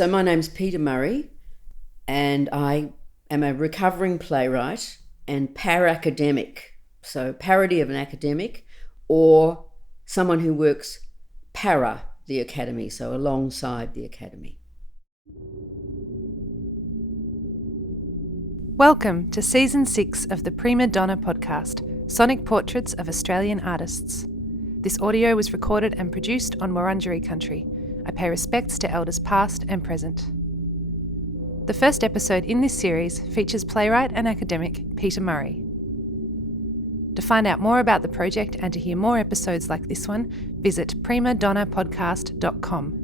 So my name's Peta Murray, and I am a recovering playwright and para-academic, so parody of an academic, or someone who works para the academy, so alongside the academy. Welcome to Season 6 of the Prima Donna podcast, Sonic Portraits of Australian Artists. This audio was recorded and produced on Wurundjeri country. I pay respects to elders past and present. The first episode in this series features playwright and academic Peta Murray. To find out more about the project and to hear more episodes like this one, visit primadonnapodcast.com.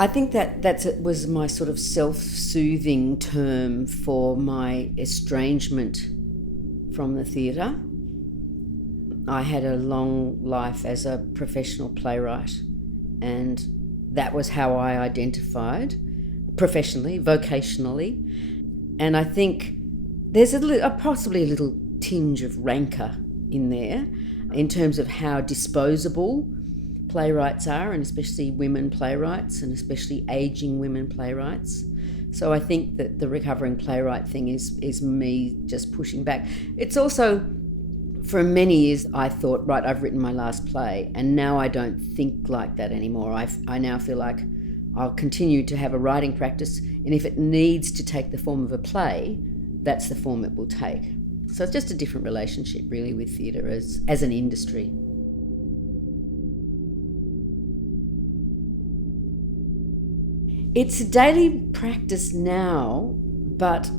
I think that was my sort of self-soothing term for my estrangement from the theatre. I had a long life as a professional playwright, and that was how I identified professionally, vocationally. And I think there's possibly a little tinge of rancour in there in terms of how disposable playwrights are, and especially women playwrights, and especially ageing women playwrights. So I think that the recovering playwright thing is me just pushing back. It's also, for many years, I thought, right, I've written my last play, and now I don't think like that anymore. I now feel like I'll continue to have a writing practice, and if it needs to take the form of a play, that's the form it will take. So it's just a different relationship, really, with theatre as an industry. It's a daily practice now, but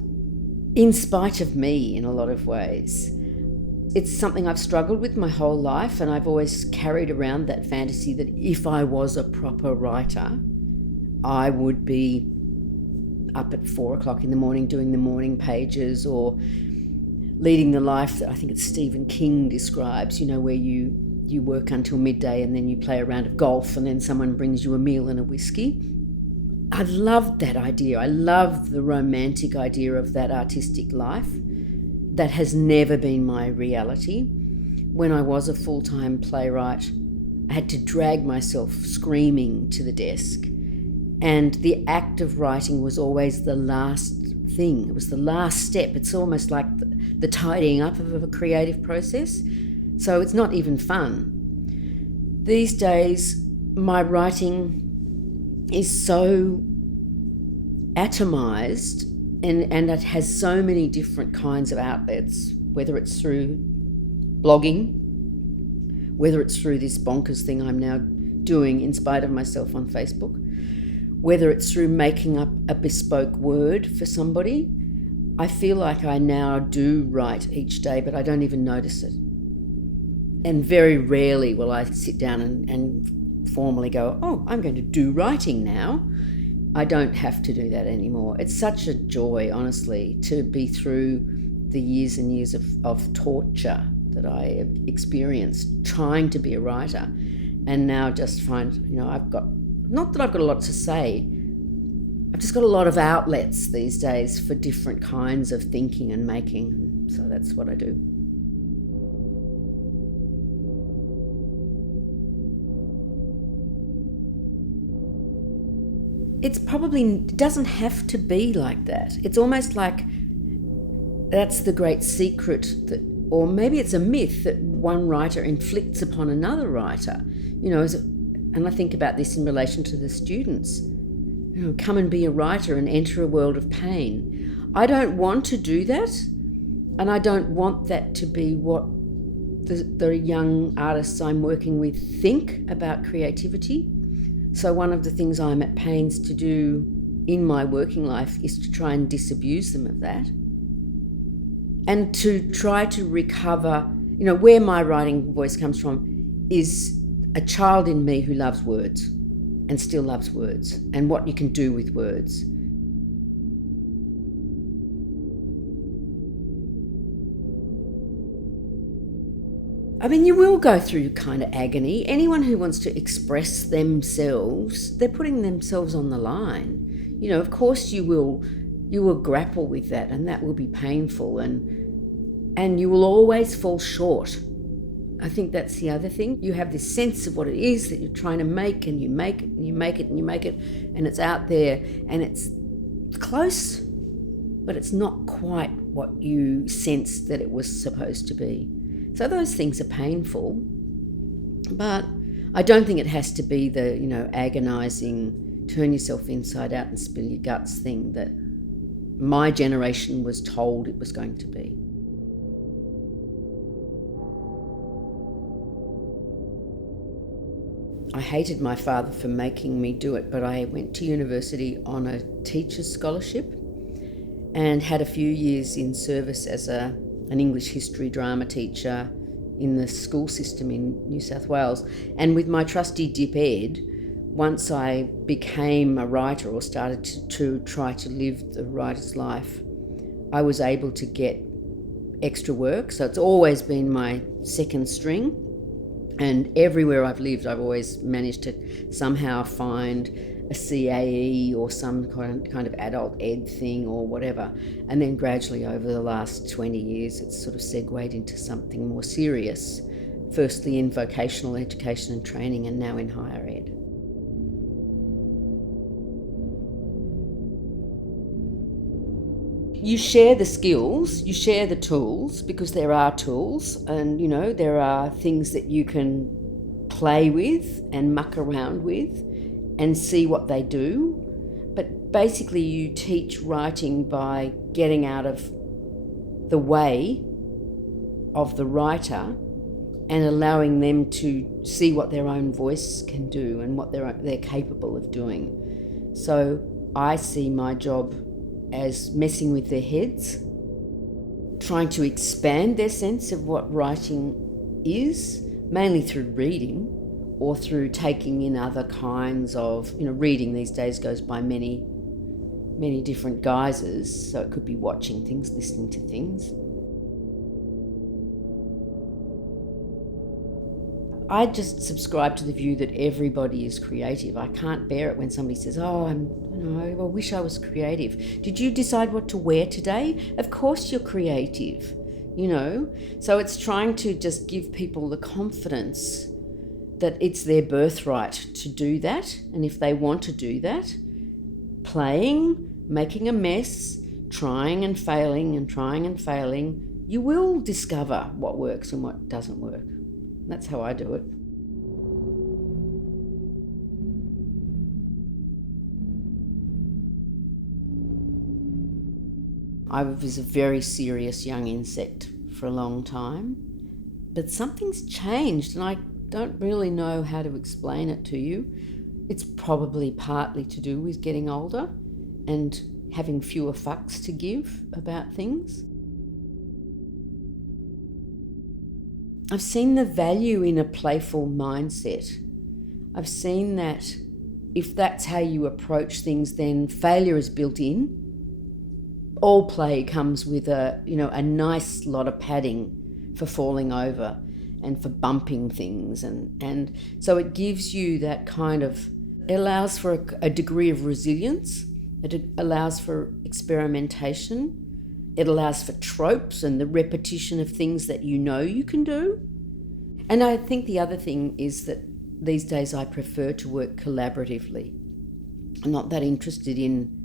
in spite of me in a lot of ways. It's something I've struggled with my whole life, and I've always carried around that fantasy that if I was a proper writer, I would be up at 4 o'clock in the morning doing the morning pages, or leading the life that I think it's Stephen King describes, where you work until midday and then you play a round of golf and then someone brings you a meal and a whiskey. I loved that idea. I love the romantic idea of that artistic life. That has never been my reality. When I was a full-time playwright, I had to drag myself screaming to the desk, and the act of writing was always the last thing. It was the last step. It's almost like the tidying up of a creative process. So it's not even fun. These days, my writing is so atomized, and it has so many different kinds of outlets, whether it's through blogging, whether it's through this bonkers thing I'm now doing in spite of myself on Facebook, whether it's through making up a bespoke word for somebody. I feel like I now do write each day, but I don't even notice it. And very rarely will I sit down and formally go, oh, I'm going to do writing now. I don't have to do that anymore. It's such a joy, honestly, to be through the years and years of torture that I have experienced trying to be a writer, and now just find, I've got, not that I've got a lot to say, I've just got a lot of outlets these days for different kinds of thinking and making, so that's what I do. It doesn't have to be like that. It's almost like that's the great secret, or maybe it's a myth that one writer inflicts upon another writer. And I think about this in relation to the students. Come and be a writer and enter a world of pain. I don't want to do that, and I don't want that to be what the young artists I'm working with think about creativity. So one of the things I'm at pains to do in my working life is to try and disabuse them of that, and to try to recover, where my writing voice comes from is a child in me who loves words and still loves words, and what you can do with words. I mean, you will go through kind of agony. Anyone who wants to express themselves, they're putting themselves on the line. Of course you will grapple with that, and that will be painful, and you will always fall short I think that's the other thing. You have this sense of what it is that you're trying to make, and you make it, and you make it, and you make it, and it's out there, and it's close, but it's not quite what you sense that it was supposed to be. So those things are painful, but I don't think it has to be the, agonising, turn yourself inside out and spill your guts thing that my generation was told it was going to be. I hated my father for making me do it, but I went to university on a teacher's scholarship and had a few years in service as an English history drama teacher in the school system in New South Wales. And with my trusty dip ed, once I became a writer or started to try to live the writer's life, I was able to get extra work. So it's always been my second string. And everywhere I've lived, I've always managed to somehow find a CAE or some kind of adult ed thing or whatever. And then gradually over the last 20 years, it's sort of segued into something more serious, firstly in vocational education and training, and now in higher ed. You share the skills, you share the tools, because there are tools, and there are things that you can play with and muck around with and see what they do. But basically you teach writing by getting out of the way of the writer and allowing them to see what their own voice can do and what they're capable of doing. So I see my job as messing with their heads, trying to expand their sense of what writing is, mainly through reading or through taking in other kinds of, reading these days goes by many, many different guises. So it could be watching things, listening to things. I just subscribe to the view that everybody is creative. I can't bear it when somebody says, I wish I was creative. Did you decide what to wear today? Of course you're creative, So it's trying to just give people the confidence that it's their birthright to do that. And if they want to do that, playing, making a mess, trying and failing, you will discover what works and what doesn't work. That's how I do it. I was a very serious young insect for a long time, but something's changed and I don't really know how to explain it to you. It's probably partly to do with getting older and having fewer fucks to give about things. I've seen the value in a playful mindset. I've seen that if that's how you approach things, then failure is built in. All play comes with a nice lot of padding for falling over and for bumping things. And so it gives you that it allows for a degree of resilience. It allows for experimentation. It allows for tropes and the repetition of things that you can do. And I think the other thing is that these days I prefer to work collaboratively. I'm not that interested in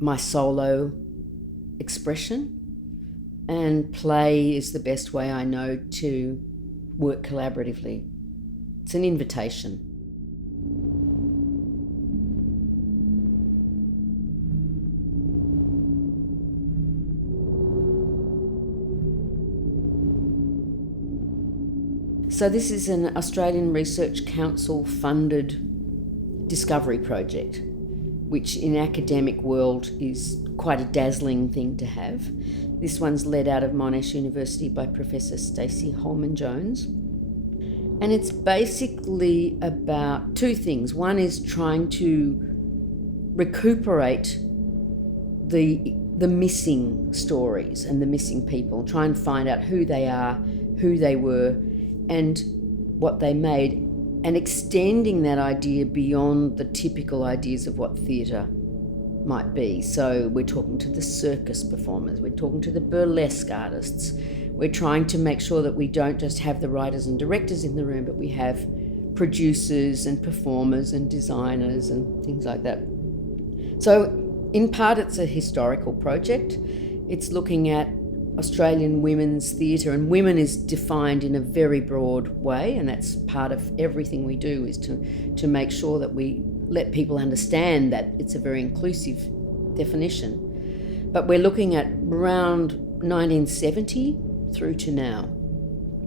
my solo expression, and play is the best way I know to work collaboratively. It's an invitation. So this is an Australian Research Council funded discovery project, which in academic world is quite a dazzling thing to have. This one's led out of Monash University by Professor Stacey Holman-Jones. And it's basically about two things. One is trying to recuperate the missing stories and the missing people, try and find out who they are, who they were, and what they made, and extending that idea beyond the typical ideas of what theatre might be. So we're talking to the circus performers, we're talking to the burlesque artists, we're trying to make sure that we don't just have the writers and directors in the room, but we have producers and performers and designers and things like that. So in part it's a historical project. It's looking at Australian women's theatre, and women is defined in a very broad way, and that's part of everything we do, is to make sure that we let people understand that it's a very inclusive definition. But we're looking at around 1970 through to now.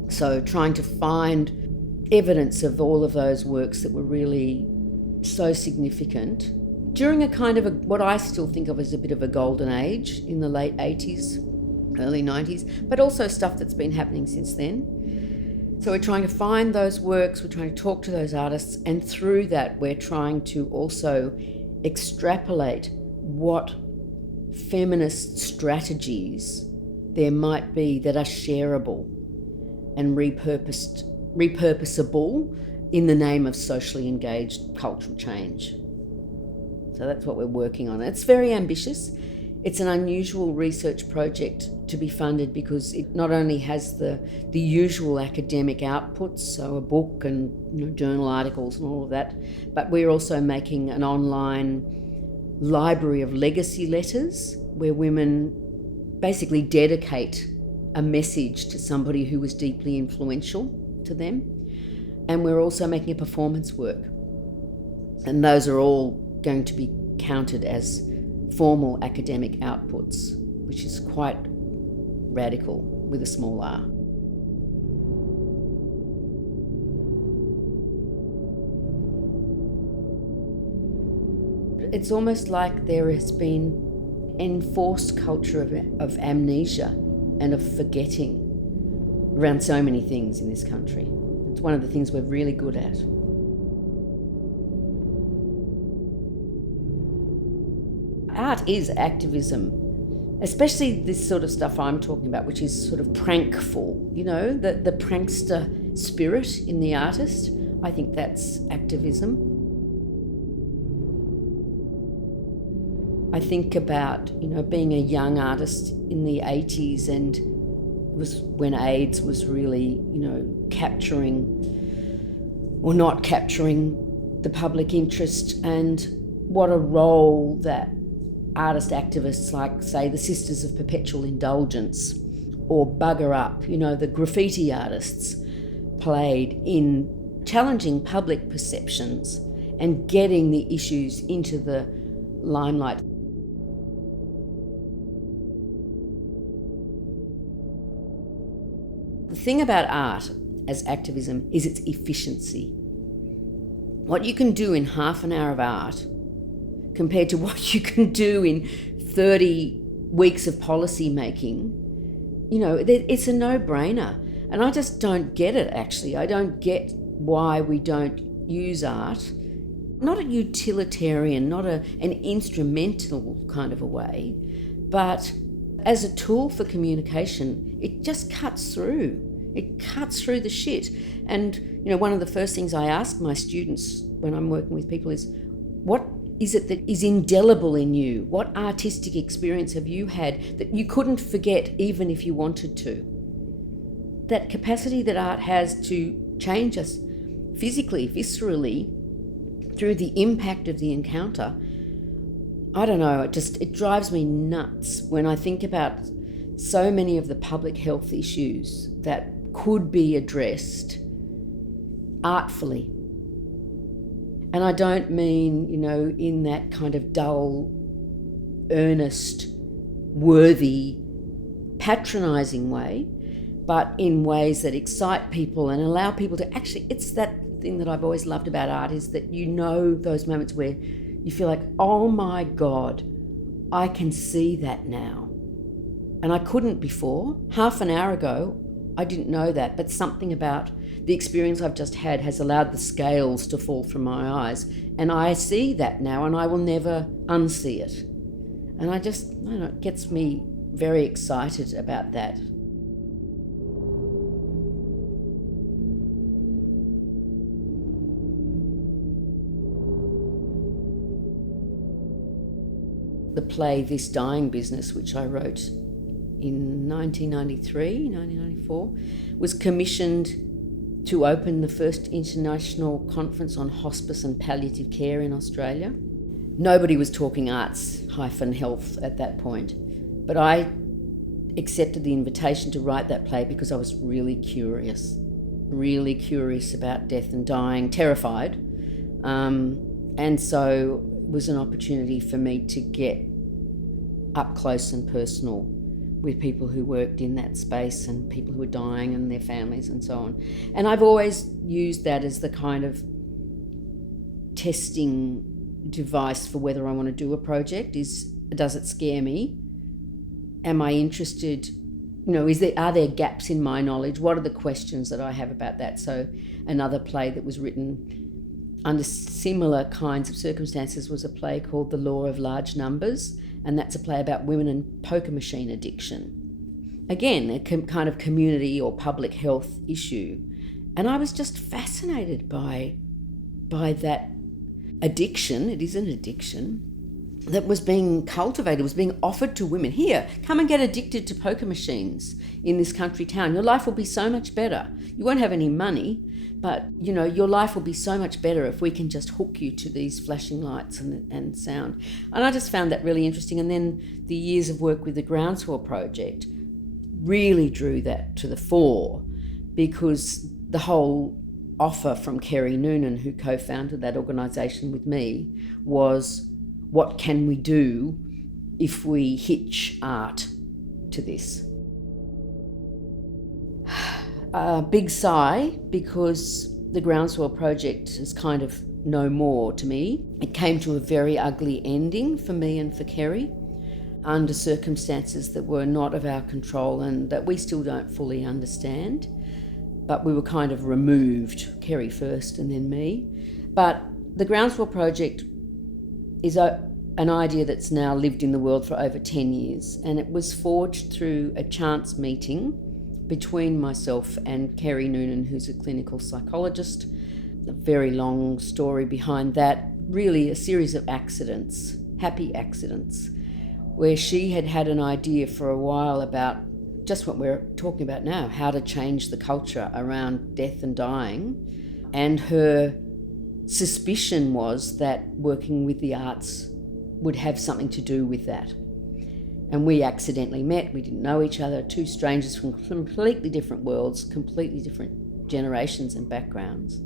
So trying to find evidence of all of those works that were really so significant during a kind of what I still think of as a bit of a golden age in the late 80s, early 90s, but also stuff that's been happening since then. So we're trying to find those works, we're trying to talk to those artists, and through that we're trying to also extrapolate what feminist strategies there might be that are shareable and repurposable in the name of socially engaged cultural change. So that's what we're working on. It's very ambitious. It's an unusual research project to be funded because it not only has the usual academic outputs, so a book and journal articles and all of that, but we're also making an online library of legacy letters where women basically dedicate a message to somebody who was deeply influential to them. And we're also making a performance work. And those are all going to be counted as formal academic outputs, which is quite radical with a small r. It's almost like there has been enforced culture of amnesia and of forgetting around so many things in this country. It's one of the things we're really good at. Art is activism, especially this sort of stuff I'm talking about, which is sort of prankful, the prankster spirit in the artist. I think that's activism. I think about, being a young artist in the 80s, and it was when AIDS was really, capturing or not capturing the public interest, and what a role that artist activists like, say, the Sisters of Perpetual Indulgence or Bugger Up, the graffiti artists played in challenging public perceptions and getting the issues into the limelight. The thing about art as activism is its efficiency. What you can do in half an hour of art compared to what you can do in 30 weeks of policy making, it's a no-brainer. And I just don't get it, actually. I don't get why we don't use art, not a utilitarian, not an instrumental kind of a way, but as a tool for communication. It just cuts through. It cuts through the shit. And, one of the first things I ask my students when I'm working with people is, what is it that is indelible in you? What artistic experience have you had that you couldn't forget even if you wanted to? That capacity that art has to change us physically, viscerally, through the impact of the encounter. I don't know, it drives me nuts when I think about so many of the public health issues that could be addressed artfully. And I don't mean, in that kind of dull, earnest, worthy, patronising way, but in ways that excite people and allow people to actually, it's that thing that I've always loved about art, is that those moments where you feel like, oh my God, I can see that now. And I couldn't before. Half an hour ago, I didn't know that, but something about the experience I've just had has allowed the scales to fall from my eyes. And I see that now, and I will never unsee it. And it gets me very excited about that. The play This Dying Business, which I wrote in 1994, was commissioned to open the first international conference on hospice and palliative care in Australia. Nobody was talking arts-health at that point, but I accepted the invitation to write that play because I was really curious about death and dying, terrified. And so it was an opportunity for me to get up close and personal with people who worked in that space and people who were dying and their families and so on. And I've always used that as the kind of testing device for whether I want to do a project. Does it scare me? Am I interested? Are there gaps in my knowledge? What are the questions that I have about that? So another play that was written under similar kinds of circumstances was a play called The Law of Large Numbers, and that's a play about women and poker machine addiction. Again, a kind of community or public health issue. And I was just fascinated by that addiction. It is an addiction that was being cultivated, was being offered to women. Here, come and get addicted to poker machines in this country town. Your life will be so much better. You won't have any money, but your life will be so much better if we can just hook you to these flashing lights and sound. And I just found that really interesting. And then the years of work with the Groundswell Project really drew that to the fore, because the whole offer from Kerry Noonan, who co-founded that organisation with me, was, what can we do if we hitch art to this? A big sigh, because the Groundswell Project is kind of no more to me. It came to a very ugly ending for me and for Kerry, under circumstances that were not of our control and that we still don't fully understand. But we were kind of removed, Kerry first and then me. But the Groundswell Project is an idea that's now lived in the world for over 10 years, and it was forged through a chance meeting between myself and Kerry Noonan, who's a clinical psychologist. A very long story behind that, really a series of accidents, happy accidents, where she had an idea for a while about just what we're talking about now, how to change the culture around death and dying. And her suspicion was that working with the arts would have something to do with that. And we accidentally met. We didn't know each other, two strangers from completely different worlds, completely different generations and backgrounds.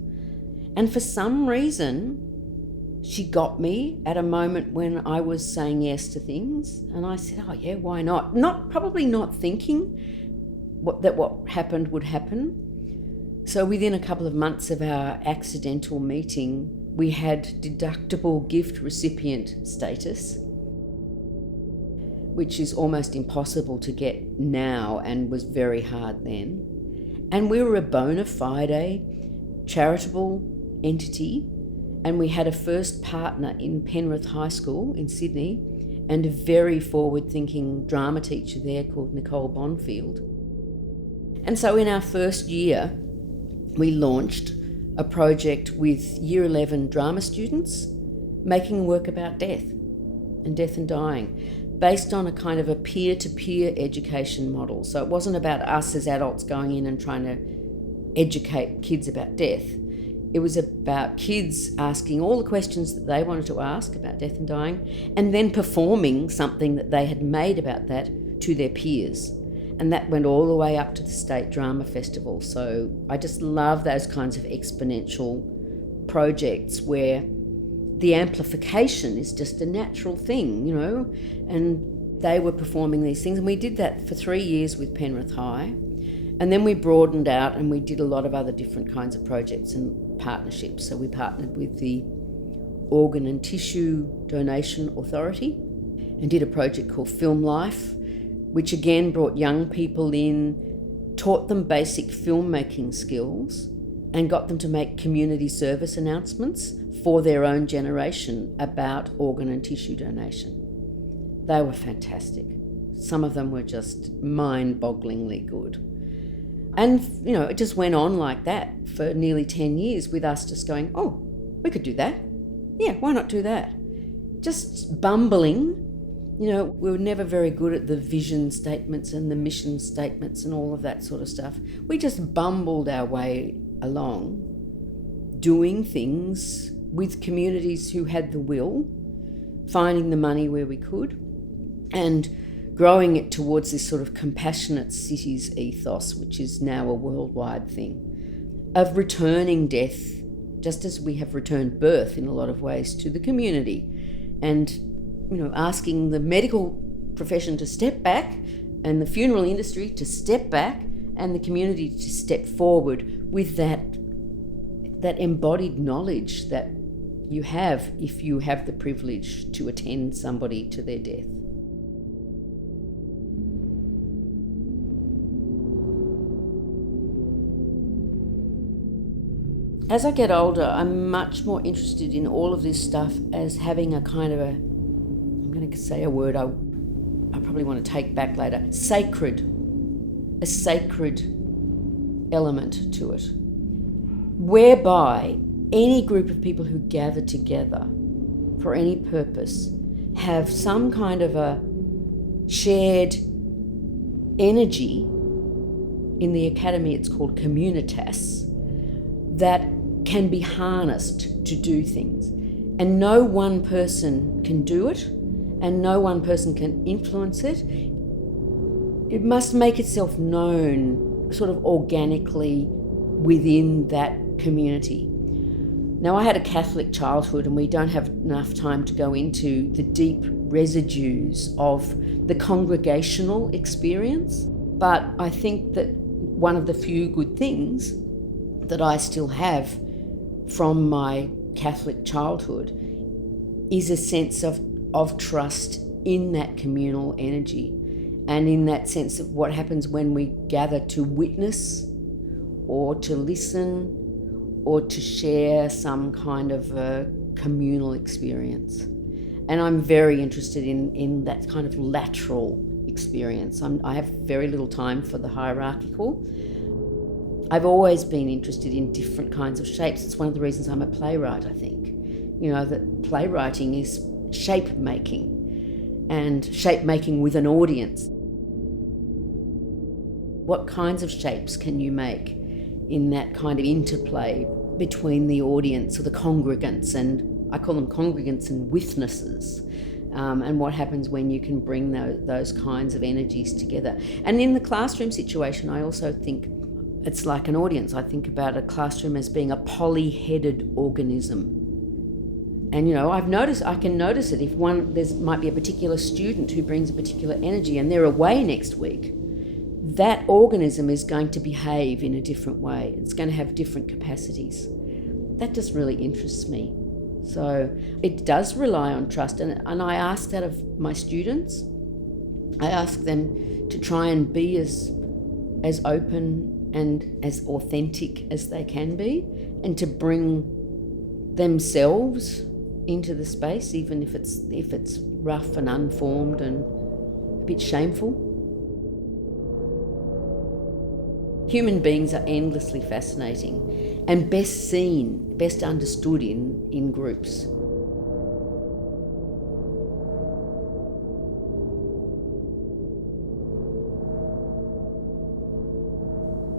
And for some reason, she got me at a moment when I was saying yes to things. And I said, oh yeah, why not? Probably not thinking that what happened would happen. So within a couple of months of our accidental meeting, we had deductible gift recipient status, which is almost impossible to get now and was very hard then. And we were a bona fide charitable entity, and we had a first partner in Penrith High School in Sydney and a very forward-thinking drama teacher there called Nicole Bonfield. And so in our first year, we launched a project with Year 11 drama students making work about death and dying, based on a kind of a peer-to-peer education model. So it wasn't about us as adults going in and trying to educate kids about death. It was about kids asking all the questions that they wanted to ask about death and dying, and then performing something that they had made about that to their peers. And that went all the way up to the State Drama Festival. So I just love those kinds of exponential projects where the amplification is just a natural thing, and they were performing these things. And we did that for 3 years with Penrith High. And then we broadened out and we did a lot of other different kinds of projects and partnerships. So we partnered with the Organ and Tissue Donation Authority and did a project called Film Life, which again brought young people in, taught them basic filmmaking skills, and got them to make community service announcements for their own generation about organ and tissue donation. They were fantastic. Some of them were just mind-bogglingly good. And, it just went on like that for nearly 10 years with us just going, oh, we could do that. Yeah, why not do that? Just bumbling We were never very good at the vision statements and the mission statements and all of that sort of stuff. We just bumbled our way along, doing things with communities who had the will, finding the money where we could, and growing it towards this sort of compassionate cities ethos, which is now a worldwide thing, of returning death, just as we have returned birth in a lot of ways, to the community. And asking the medical profession to step back and the funeral industry to step back and the community to step forward with that embodied knowledge that you have if you have the privilege to attend somebody to their death. As I get older, I'm much more interested in all of this stuff as having a kind of I'm going to say a word I probably want to take back later, a sacred element to it, whereby any group of people who gather together for any purpose have some kind of a shared energy. In the academy it's called communitas, that can be harnessed to do things. And no one person can do it, and no one person can influence it. It must make itself known sort of organically within that community. Now, I had a Catholic childhood, and we don't have enough time to go into the deep residues of the congregational experience, but I think that one of the few good things that I still have from my Catholic childhood is a sense of trust in that communal energy, and in that sense of what happens when we gather to witness or to listen or to share some kind of a communal experience. And I'm very interested in that kind of lateral experience. I have very little time for the hierarchical. I've always been interested in different kinds of shapes. It's one of the reasons I'm a playwright, I think. That playwriting is shape making, and shape making with an audience. What kinds of shapes can you make in that kind of interplay between the audience or the congregants, and I call them congregants and witnesses, and what happens when you can bring those kinds of energies together. And in the classroom situation, I also think it's like an audience. I think about a classroom as being a poly-headed organism. And I can notice it if there might be a particular student who brings a particular energy and they're away next week. That organism is going to behave in a different way. It's going to have different capacities. That just really interests me. So it does rely on trust, and I ask that of my students. I ask them to try and be as open and as authentic as they can be, and to bring themselves into the space, even if it's rough and unformed and a bit shameful. Human beings are endlessly fascinating and best seen, best understood in groups.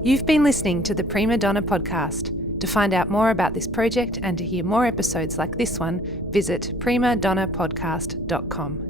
You've been listening to the Prima Donna podcast. To find out more about this project and to hear more episodes like this one, visit primadonnapodcast.com.